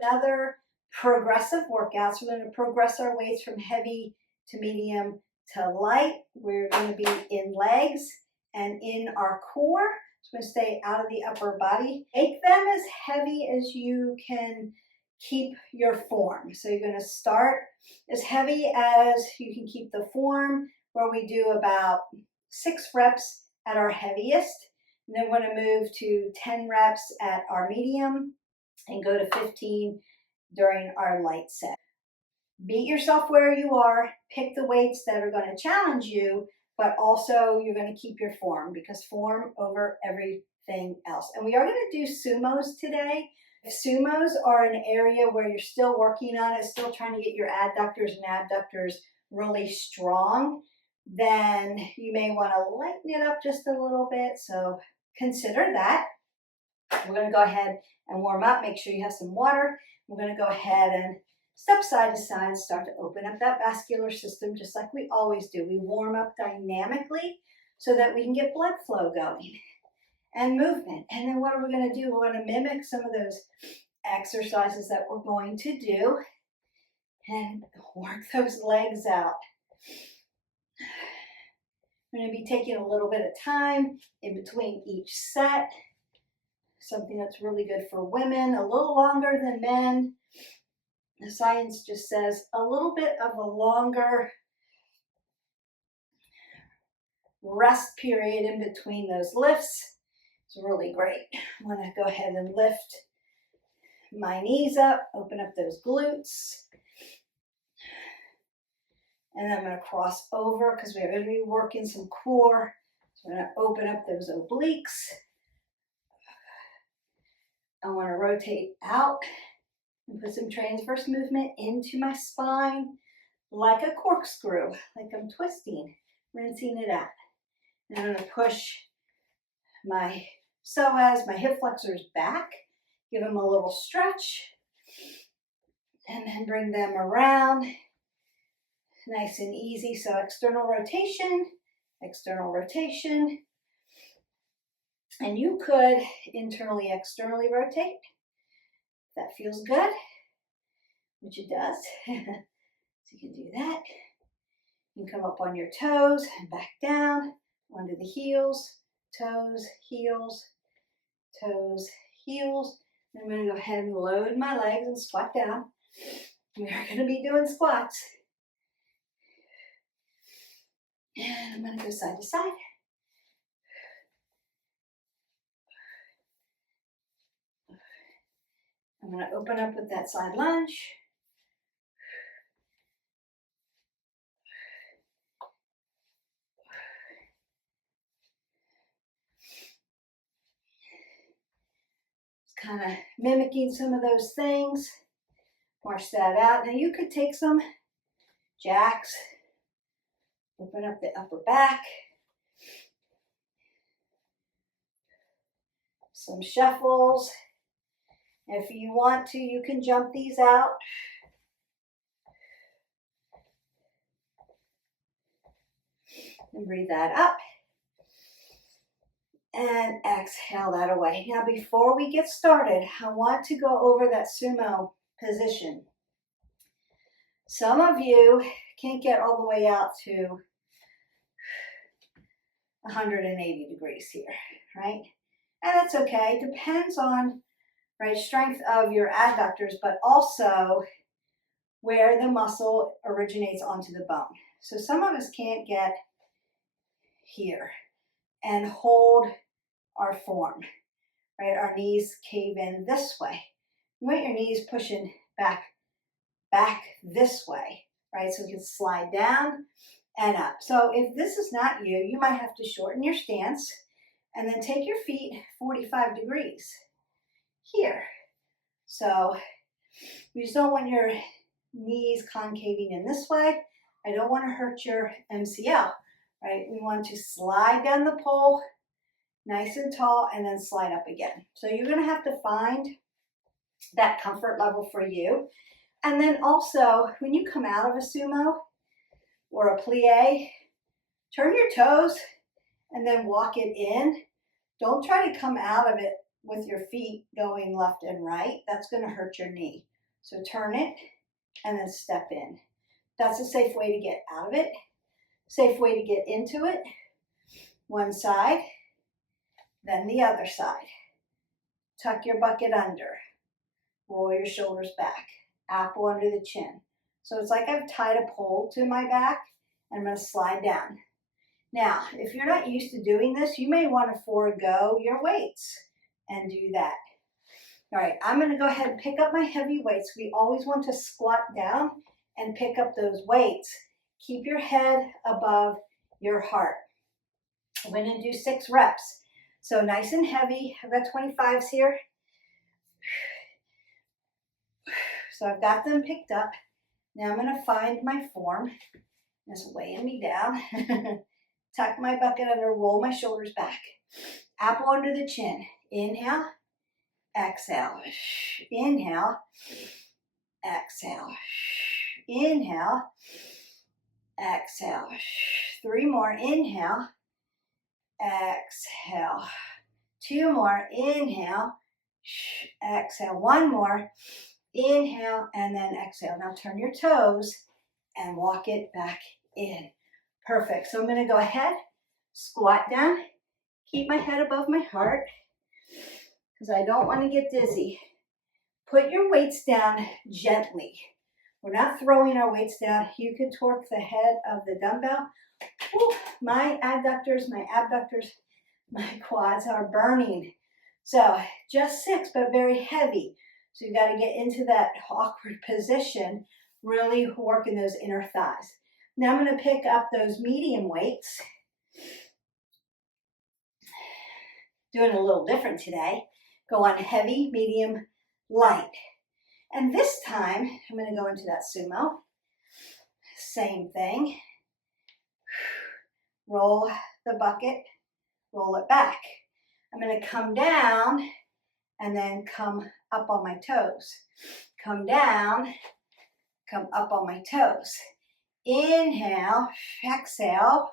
another progressive workout. So we're going to progress our weights from heavy to medium to light. We're going to be in legs and in our core. So we're going to stay out of the upper body. Make them as heavy as you can keep your form. So you're going to start as heavy as you can keep the form, where we do about 6 reps at our heaviest. And then we're going to move to 10 reps at our medium and go to 15 during our light set. Meet yourself where you are, pick the weights that are going to challenge you, but also you're going to keep your form, because form over everything else. And we are going to do sumos today. If sumos are an area where you're still working on it, still trying to get your adductors and abductors really strong, then you may want to lighten it up just a little bit. So consider that. We're going to go ahead and warm up. Make sure you have some water. We're going to go ahead and step side to side, start to open up that vascular system just like we always do. We warm up dynamically so that we can get blood flow going and movement. And then what are we going to do? We're going to mimic some of those exercises that we're going to do and work those legs out. We're going to be taking a little bit of time in between each set. Something that's really good for women, a little longer than men. The science just says a little bit of a longer rest period in between those lifts. It's really great. I'm going to go ahead and lift my knees up, open up those glutes. And then I'm going to cross over because we're going to be working some core. So I'm going to open up those obliques. I want to rotate out and put some transverse movement into my spine like a corkscrew, like I'm twisting, rinsing it out. And I'm going to push my psoas, my hip flexors back, give them a little stretch, and then bring them around nice and easy. So external rotation, and you could internally, externally rotate. That feels good, which it does. So you can do that. You can come up on your toes and back down onto the heels, toes, heels, toes, heels. And I'm going to go ahead and load my legs and squat down. We are going to be doing squats. And I'm going to go side to side. I'm going to open up with that side lunge. Just kind of mimicking some of those things. Wash that out. Now you could take some jacks, open up the upper back, some shuffles. If you want to, you can jump these out. And breathe that up. And exhale that away. Now, before we get started, I want to go over that sumo position. Some of you can't get all the way out to 180 degrees here, right? And that's okay. Depends on strength of your adductors, but also where the muscle originates onto the bone. So some of us can't get here and hold our form, right? Our knees cave in this way. You want your knees pushing back this way, right? So we can slide down and up. So if this is not you, you might have to shorten your stance and then take your feet 45 degrees here. So we just don't want your knees concaving in this way. I don't want to hurt your MCL, right? We want to slide down the pole nice and tall and then slide up again. So you're going to have to find that comfort level for you. And then also, when you come out of a sumo or a plie, turn your toes and then walk it in. Don't try to come out of it with your feet going left and right, that's going to hurt your knee. So turn it and then step in. That's a safe way to get out of it. Safe way to get into it. One side, then the other side. Tuck your bucket under. Roll your shoulders back. Apple under the chin. So it's like I've tied a pole to my back and I'm going to slide down. Now, if you're not used to doing this, you may want to forego your weights and do that. All right, I'm going to go ahead and pick up my heavy weights. We always want to squat down and pick up those weights. Keep your head above your heart. I'm going to do 6 reps. So nice and heavy. I've got 25s here. So I've got them picked up. Now I'm going to find my form. It's weighing me down. Tuck my bucket under, roll my shoulders back. Apple under the chin. Inhale, exhale. Inhale, exhale. Inhale, exhale. 3 more. Inhale, exhale. 2 more. Inhale, exhale. 1 more. Inhale and then exhale. Now turn your toes and walk it back in. Perfect. So I'm going to go ahead, squat down, keep my head above my heart because I don't want to get dizzy. Put your weights down gently. We're not throwing our weights down. You can torque the head of the dumbbell. Ooh, my adductors, my abductors, my quads are burning. So just 6, but very heavy. So you got to get into that awkward position, really working those inner thighs. Now I'm going to pick up those medium weights. Doing a little different today. Go on heavy, medium, light. And this time, I'm going to go into that sumo. Same thing. Roll the bucket, roll it back. I'm going to come down and then come up on my toes. Come down, come up on my toes. Inhale, exhale.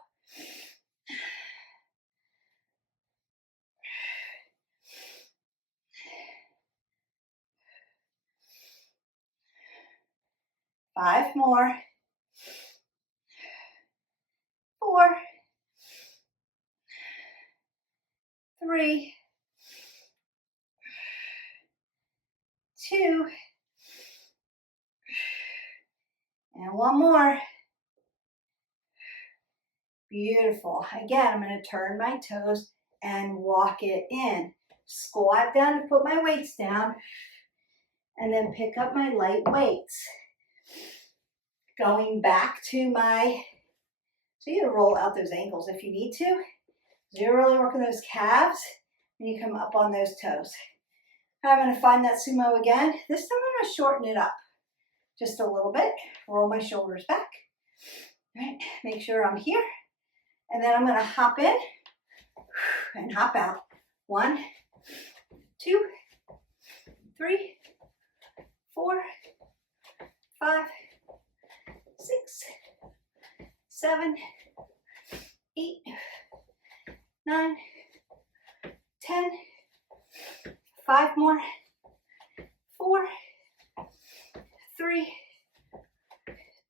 Five more. 4, 3, 2, and 1 more. Beautiful. Again, I'm going to turn my toes and walk it in. Squat down to put my weights down, and then pick up my light weights. Going back to my, so you roll out those ankles if you need to. So you're really working those calves, and you come up on those toes. I'm going to find that sumo again. This time I'm going to shorten it up just a little bit. Roll my shoulders back. All right, make sure I'm here. And then I'm going to hop in and hop out. 1, 2, 3, 4, 5, 6, 7, 8, 9, 10, 5 more, 4, 3,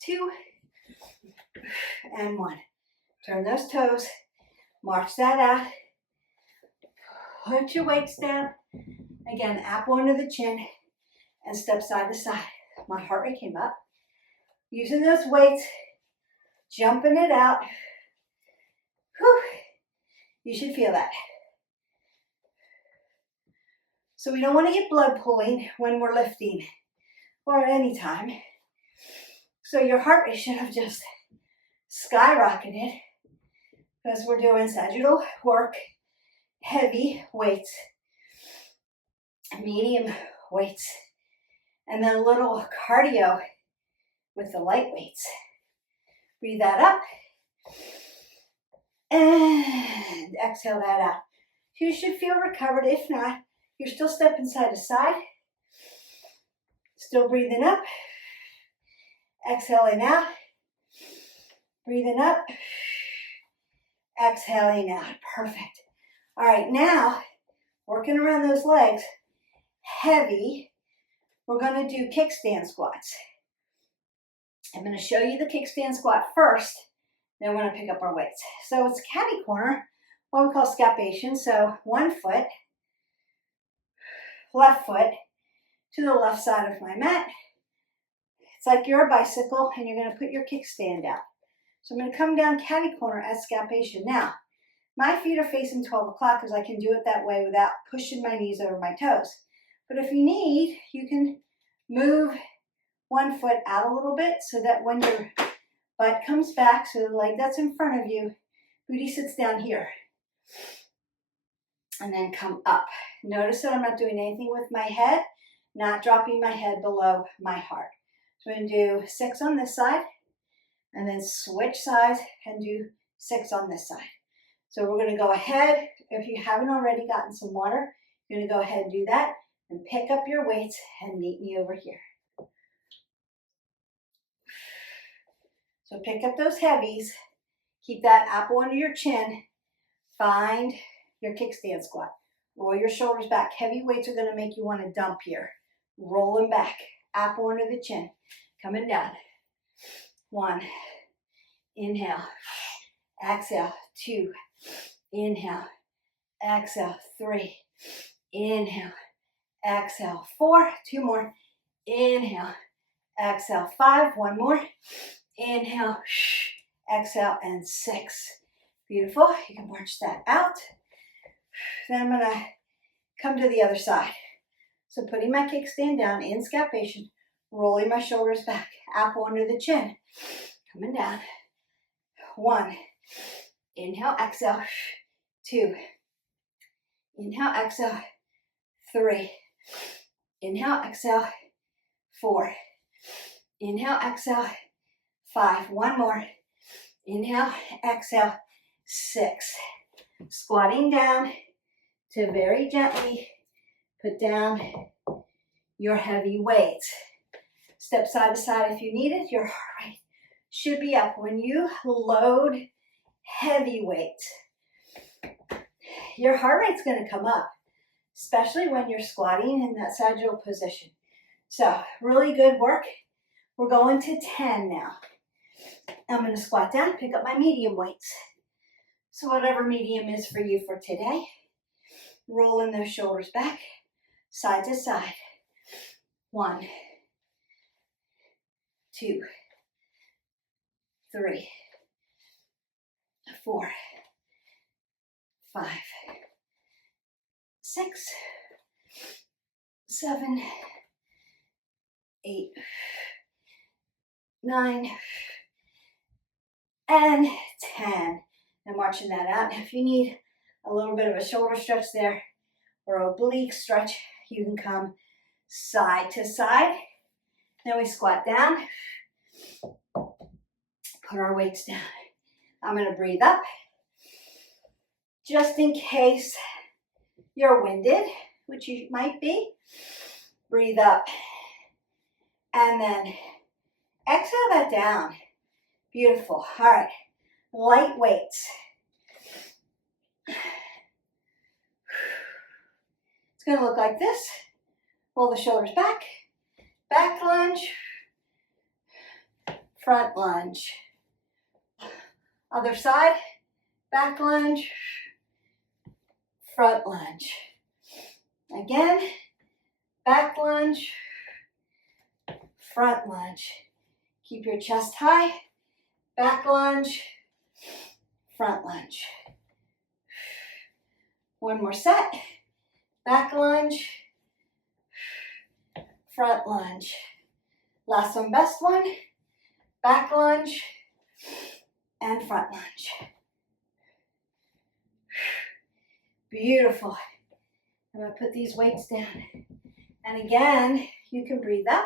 2, and 1. Turn those toes, march that out, put your weights down. Again, apple under the chin, and step side to side. My heart rate came up. Using those weights, jumping it out. Whew. You should feel that. So we don't want to get blood pooling when we're lifting or at any time. So your heart rate should have just skyrocketed because we're doing sagittal work, heavy weights, medium weights, and then a little cardio with the light weights. Breathe that up and exhale that out. You should feel recovered. If not, you're still stepping side to side. Still breathing up. Exhaling out. Breathing up. Exhaling out. Perfect. All right, now working around those legs, heavy. We're going to do kickstand squats. I'm going to show you the kickstand squat first, then we're going to pick up our weights. So it's catty corner, what we call scapation. So one foot, left foot to the left side of my mat. It's like you're a bicycle and you're going to put your kickstand out. So I'm going to come down catty corner at scapation. Now, my feet are facing 12 o'clock because I can do it that way without pushing my knees over my toes. But if you need, you can move one foot out a little bit so that when your butt comes back, so the leg that's in front of you, booty sits down here. And then come up. Notice that I'm not doing anything with my head, not dropping my head below my heart. So I'm going to do 6 on this side, and then switch sides and do 6 on this side. So we're going to go ahead, if you haven't already gotten some water, you're going to go ahead and do that, and pick up your weights and meet me over here. So pick up those heavies, keep that apple under your chin, find your kickstand squat. Roll your shoulders back. Heavy weights are going to make you want to dump here. Roll them back, apple under the chin, coming down. 1, inhale, exhale, 2, inhale, exhale, 3, inhale, exhale, 4, 2 more, inhale, exhale, 5, 1 more, inhale, exhale, and 6. Beautiful. You can march that out. Then I'm going to come to the other side. So putting my kickstand down in scapation, rolling my shoulders back, apple under the chin, coming down. 1, inhale, exhale, 2, inhale, exhale, 3, inhale, exhale, 4, inhale, exhale, 5, 1 more, inhale, exhale, 6. Squatting down to very gently put down your heavy weights. Step side to side if you need it. Your heart rate should be up. When you load heavy weights, your heart rate's going to come up, especially when you're squatting in that sagittal position. So really good work. We're going to 10 now. I'm going to squat down, pick up my medium weights. So whatever medium is for you for today. Rolling those shoulders back, side to side. 1, 2, 3, 4, 5, 6, 7, 8, 9, and 10. Now marching that out. If you need a little bit of a shoulder stretch there or oblique stretch, you can come side to side. Then we squat down, put our weights down. I'm going to breathe up. Just in case you're winded, which you might be, breathe up. And then exhale that down. Beautiful. All right. Light weights. It's going to look like this. Roll the shoulders back. Back lunge. Front lunge. Other side. Back lunge. Front lunge. Again. Back lunge. Front lunge. Keep your chest high. Back lunge. Front lunge. One more set. Back lunge. Front lunge. Last one, best one. Back lunge and front lunge. Beautiful. I'm going to put these weights down. And again, you can breathe up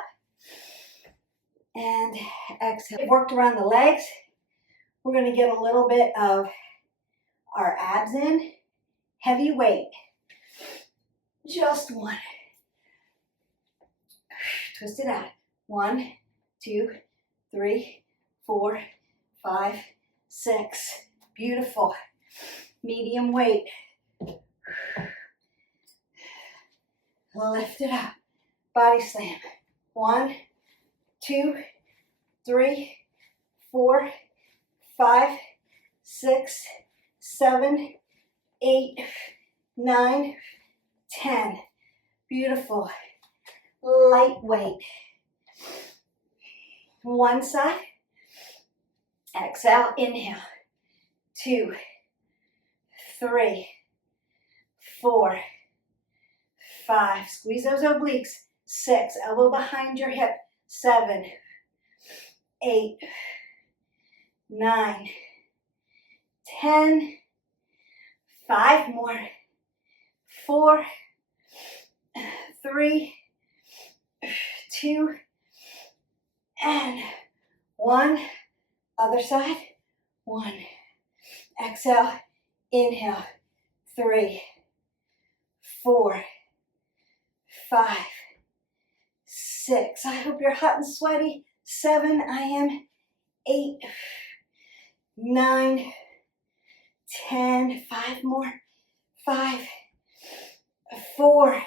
and exhale. We've worked around the legs. We're going to get a little bit of our abs in. Heavy weight. Just 1. Twist it out. 1, 2, 3, 4, 5, 6. Beautiful. Medium weight. Lift it up. Body slam. 1, 2, 3, 4, 5, 6, 7, 8, 9, 10. Beautiful. Lightweight. One side. Exhale, inhale. 2, 3, 4, 5. Squeeze those obliques. 6. Elbow behind your hip. 7, 8, 9, 10. 5 more. 4, 3, 2, and 1. Other side. 1. Exhale. Inhale. 3, 4, 5, 6. I hope you're hot and sweaty. 7. I am. 8, 9, 10. 5 more. 5, 4,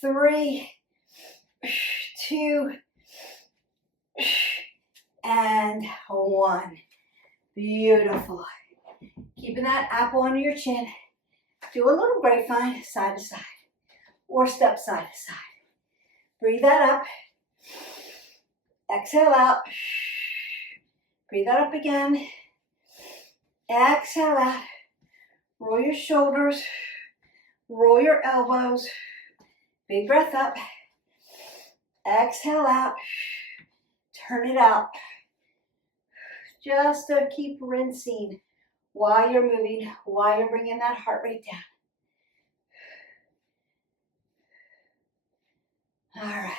3, 2, and 1. Beautiful. Keeping that apple under your chin. Do a little grapevine side to side or step side to side. Breathe that up. Exhale out. Breathe that up again. Exhale out. Roll your shoulders. Roll your elbows. Big breath up. Exhale out. Turn it out. Just to keep rinsing while you're moving, while you're bringing that heart rate down. All right.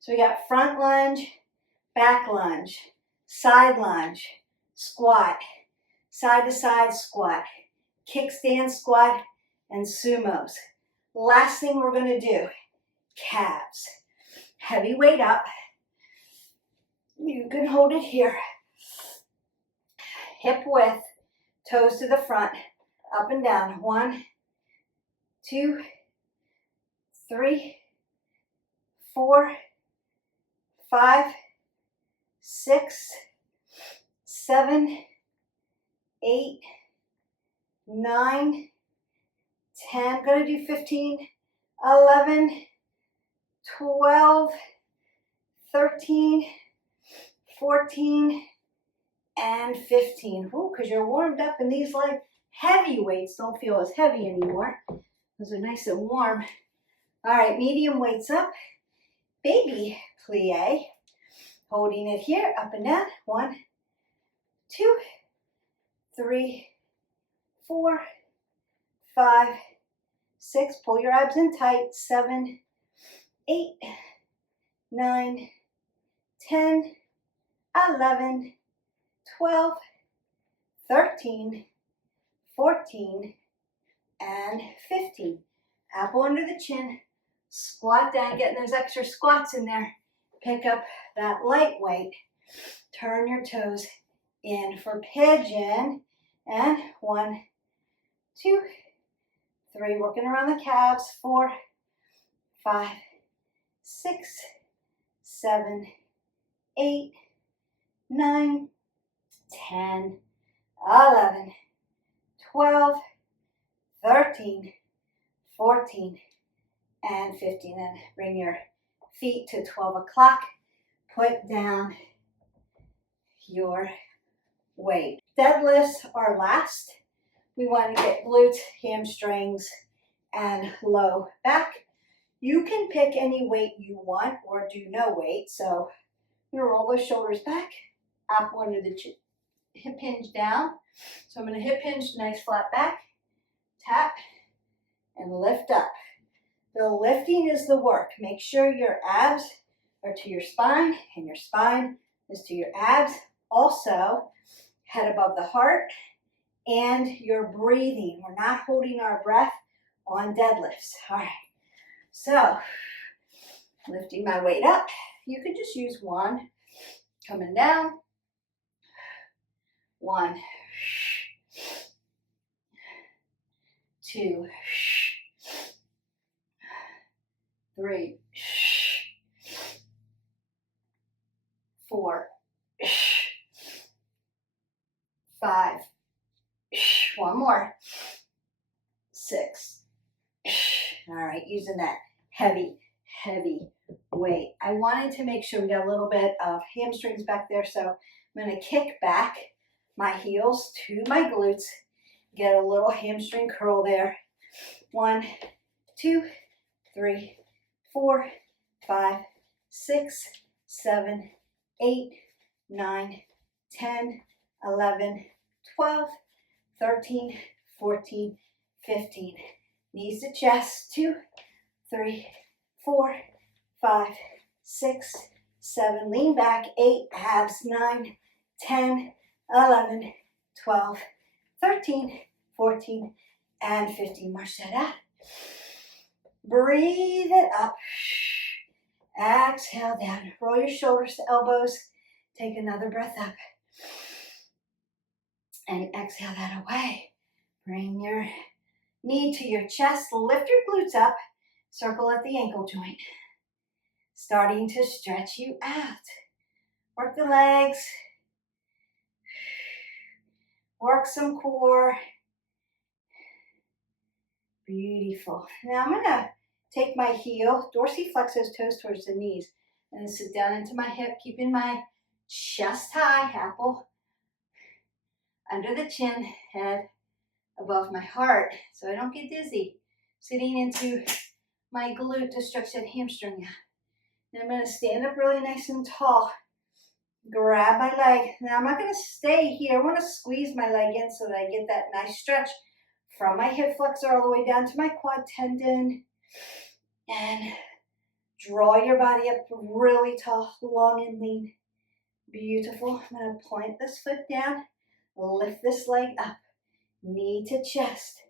So we got front lunge, back lunge, side lunge, squat, side to side squat, kickstand squat, and sumos. Last thing we're going to do, calves. Heavy weight up. You can hold it here. Hip width, toes to the front, up and down. 1, 2, 3, 4, 5, 6, 7, 8, 9, 10. Gonna do 15, 11, 12, 13, 14, and 15. Ooh, because you're warmed up and these like heavy weights don't feel as heavy anymore. Those are nice and warm. All right, medium weights up. Baby plie. Holding it here, up and down. 1, 2, 3, 4, 5, 6. Pull your abs in tight. 7, 8, 9, 10, 11, 12, 13, 14, and 15. Apple under the chin. Squat down, getting those extra squats in there. Pick up that light weight. Turn your toes in for pigeon. And 1, 2, 3. Working around the calves. 4, 5, 6, 7, 8, 9, 10, 11, 12, 13, 14, and 15. And bring your feet to 12 o'clock. Put down your weight. Deadlifts are last. We want to get glutes, hamstrings, and low back. You can pick any weight you want or do no weight. So I'm going to roll those shoulders back, apple under the chin, hip hinge down. So I'm going to hip hinge, nice flat back, tap, and lift up. The lifting is the work. Make sure your abs are to your spine and your spine is to your abs. Also, head above the heart and your breathing. We're not holding our breath on deadlifts. All right. So, lifting my weight up. You can just use one. Coming down. 1, 2, 3, 4, 5, one more, 6. All right, using that heavy weight. I wanted to make sure we got a little bit of hamstrings back there, so I'm going to kick back my heels to my glutes, get a little hamstring curl there. 1, 2, 3, 4, 5, 6, 7, 8, 9, 10, 11, 12, 13, 14, 15. Knees to chest. 2, 3, 4, 5, 6, 7. Lean back. 8. Abs. 9, 10, 11, 12, 13, 14, and 15. March that out. Breathe it up. Exhale down. Roll your shoulders to elbows. Take another breath up. And exhale that away. Bring your knee to your chest. Lift your glutes up. Circle at the ankle joint. Starting to stretch you out. Work the legs. Work some core. Beautiful. Now I'm going to take my heel, dorsiflex those toes towards the knees, and sit down into my hip, keeping my chest high, apple under the chin, head above my heart, so I don't get dizzy. Sitting into my glute to stretch that hamstring out. Then I'm going to stand up really nice and tall. Grab my leg. Now I'm not going to stay here. I want to squeeze my leg in so that I get that nice stretch from my hip flexor all the way down to my quad tendon. And draw your body up really tall, long and lean. Beautiful. I'm going to point this foot down. Lift this leg up. Knee to chest.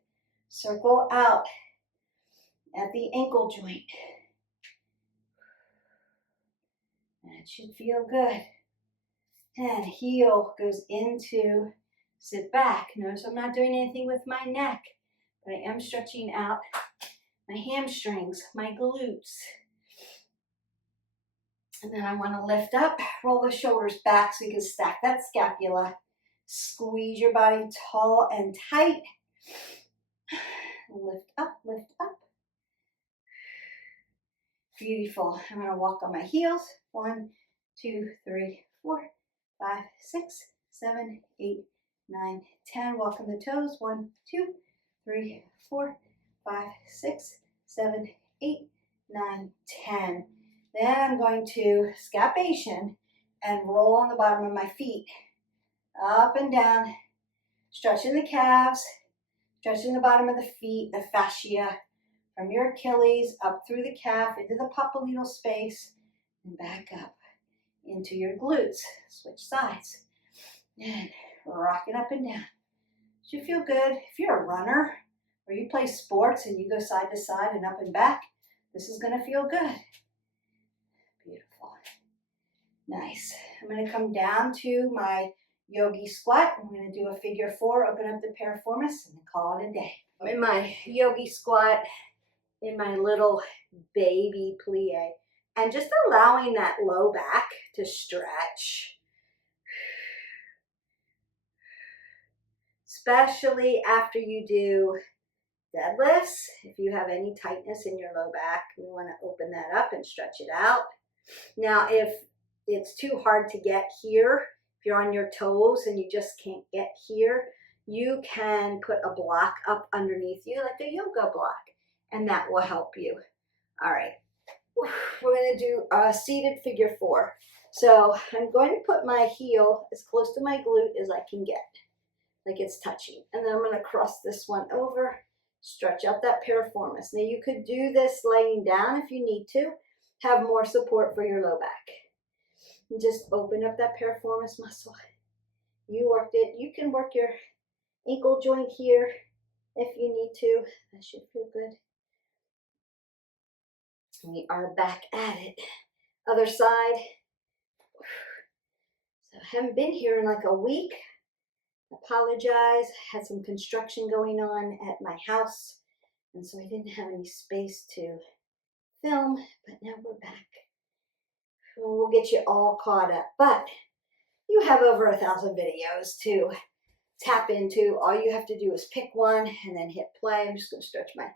Circle out at the ankle joint. That should feel good. And heel goes into sit back. Notice I'm not doing anything with my neck, but I am stretching out my hamstrings, my glutes. And then I want to lift up, roll the shoulders back so you can stack that scapula. Squeeze your body tall and tight. Lift up, lift up. Beautiful. I'm going to walk on my heels. 1, 2, 3, 4, 5, 6, 7, 8, 9, 10. Walk on the toes. 1, 2, 3, 4, 5, 6, 7, 8, 9, 10. Then I'm going to scapation and roll on the bottom of my feet. Up and down. Stretching the calves. Stretching the bottom of the feet, the fascia. From your Achilles up through the calf into the popliteal space and back up into your glutes. Switch sides and rocking up and down. Should feel good. If you're a runner or you play sports and you go side to side and up and back, this is going to feel good. Beautiful. Nice. I'm going to come down to my yogi squat. I'm going to do a figure 4, open up the piriformis, and call it a day. I'm in my yogi squat, in my little baby plie, and just allowing that low back to stretch. Especially after you do deadlifts. If you have any tightness in your low back, you want to open that up and stretch it out. Now, if it's too hard to get here, if you're on your toes and you just can't get here, you can put a block up underneath you, like a yoga block, and that will help you. All right, we're going to do a seated figure 4. So I'm going to put my heel as close to my glute as I can get, like it's touching. And then I'm going to cross this one over, stretch out that piriformis. Now you could do this laying down if you need to, have more support for your low back. And just open up that piriformis muscle. You worked it. You can work your ankle joint here if you need to. That should feel good. We are back at it. Other side. So I haven't been here in like a week. Apologize. Had some construction going on at my house, and so I didn't have any space to film, but now we're back. We'll get you all caught up, but you have over 1,000 videos to tap into. All you have to do is pick one and then hit play. I'm just going to stretch my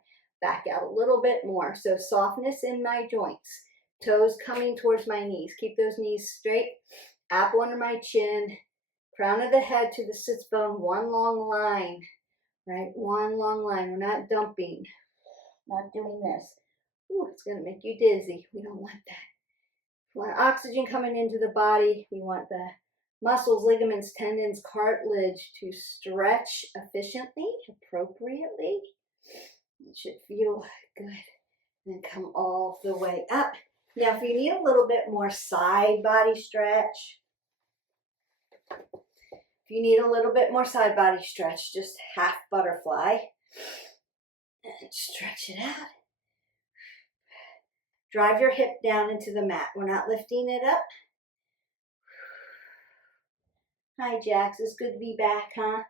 back out a little bit more. So softness in my joints, toes coming towards my knees. Keep those knees straight, apple under my chin, crown of the head to the sits bone, one long line, right? One long line. We're not dumping, not doing this. Ooh, it's going to make you dizzy. We don't want that. We want oxygen coming into the body. We want the muscles, ligaments, tendons, cartilage to stretch efficiently, appropriately. It should feel good. And come all the way up. Now, if you need a little bit more side body stretch, just half butterfly. And stretch it out. Drive your hip down into the mat. We're not lifting it up. Hi, Jax. It's good to be back, huh?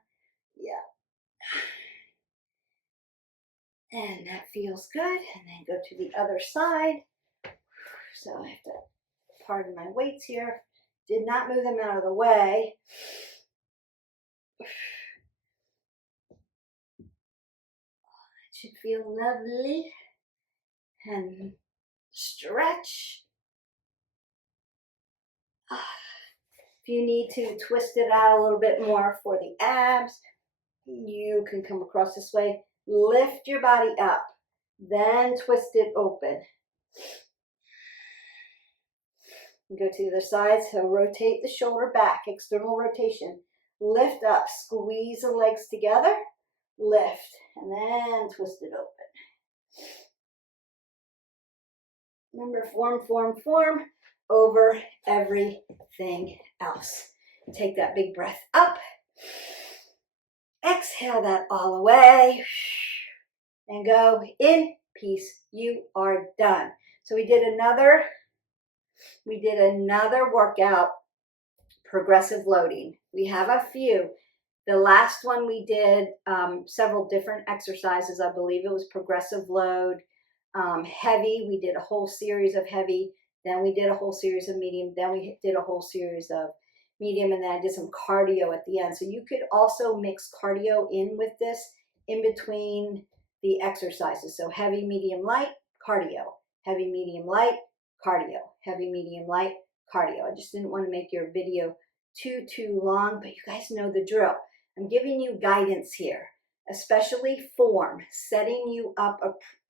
Yeah. And that feels good. And then go to the other side. So I have to pardon my weights here. Did not move them out of the way. It should feel lovely. And stretch. If you need to twist it out a little bit more for the abs, you can come across this way. Lift your body up, then twist it open. Go to the other side, so rotate the shoulder back, external rotation. Lift up, squeeze the legs together, lift, and then twist it open. Remember, form over everything else. Take that big breath up. Exhale that all away. And go in peace. You are done. So we did another workout, progressive loading. We have a few. The last one we did several different exercises. I believe it was progressive load. Heavy, we did a whole series of heavy, then we did a whole series of medium, then we did a whole series of medium, and then I did some cardio at the end. So you could also mix cardio in with this in between the exercises. So heavy, medium, light, cardio, heavy, medium, light, cardio, heavy, medium, light, cardio. I just didn't want to make your video too long, but you guys know the drill. I'm giving you guidance here, especially form, setting you up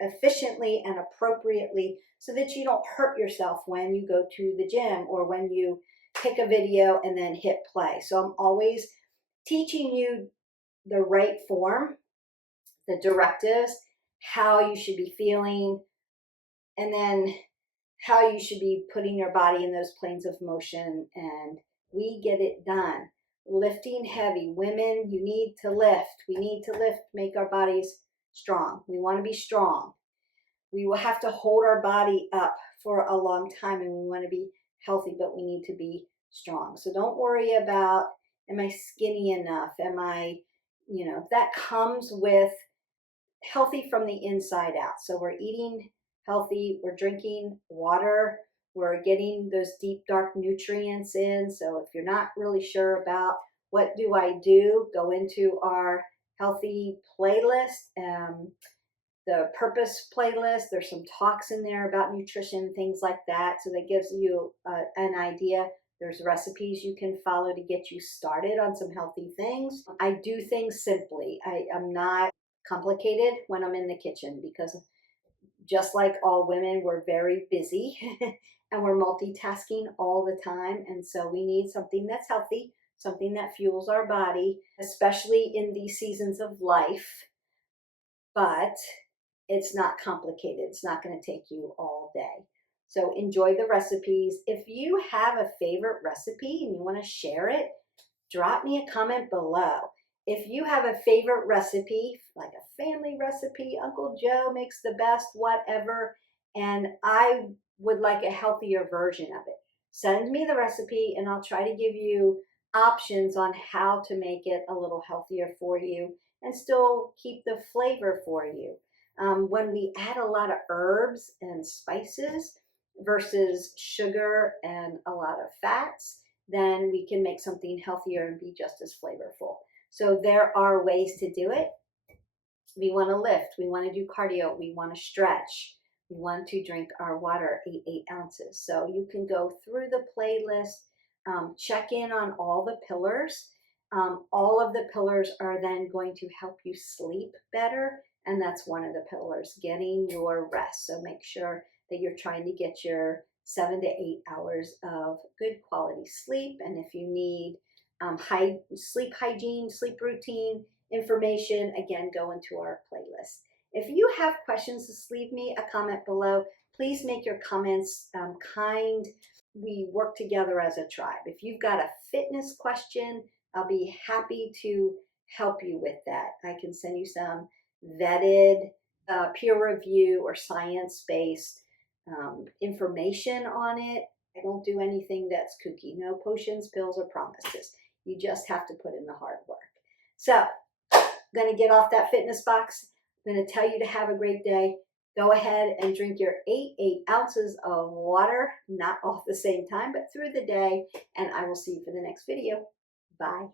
efficiently and appropriately so that you don't hurt yourself when you go to the gym or when you pick a video and then hit play. So I'm always teaching you the right form, the directives, how you should be feeling, and then how you should be putting your body in those planes of motion, and we get it done. Lifting heavy. Women, you need to lift. We need to lift, make our bodies strong. We want to be strong. We will have to hold our body up for a long time, and we want to be healthy, but we need to be strong. So don't worry about, am I skinny enough? Am I, that comes with healthy from the inside out. So we're eating healthy, we're drinking water, we're getting those deep, dark nutrients in. So if you're not really sure about what do I do, go into our healthy playlist, the purpose playlist. There's some talks in there about nutrition, things like that. So that gives you an idea. There's recipes you can follow to get you started on some healthy things. I do things simply. I am not complicated when I'm in the kitchen, because just like all women, we're very busy and we're multitasking all the time. And so we need something that's healthy, something that fuels our body, especially in these seasons of life. But it's not complicated. It's not going to take you all day. So enjoy the recipes. If you have a favorite recipe and you want to share it, drop me a comment below. If you have a favorite recipe, like a family recipe, Uncle Joe makes the best, whatever, and I would like a healthier version of it, send me the recipe and I'll try to give you options on how to make it a little healthier for you and still keep the flavor for you. When we add a lot of herbs and spices versus sugar and a lot of fats, then we can make something healthier and be just as flavorful. So there are ways to do it. We want to lift, we want to do cardio, we want to stretch, we want to drink our water 8 ounces. So you can go through the playlist, check in on all the pillars. All of the pillars are then going to help you sleep better, and that's one of the pillars, getting your rest. So make sure that you're trying to get your 7 to 8 hours of good quality sleep. And if you need sleep hygiene, sleep routine information, again, go into our playlist. If you have questions, just leave me a comment below. Please make your comments kind. We work together as a tribe. If you've got a fitness question, I'll be happy to help you with that. I can send you some vetted, peer review or science-based information on it. I don't do anything that's kooky. No potions, pills, or promises. You just have to put in the hard work. So, I'm going to get off that fitness box. I'm going to tell you to have a great day. Go ahead and drink your 8 ounces of water, not all at the same time, but through the day. And I will see you for the next video. Bye.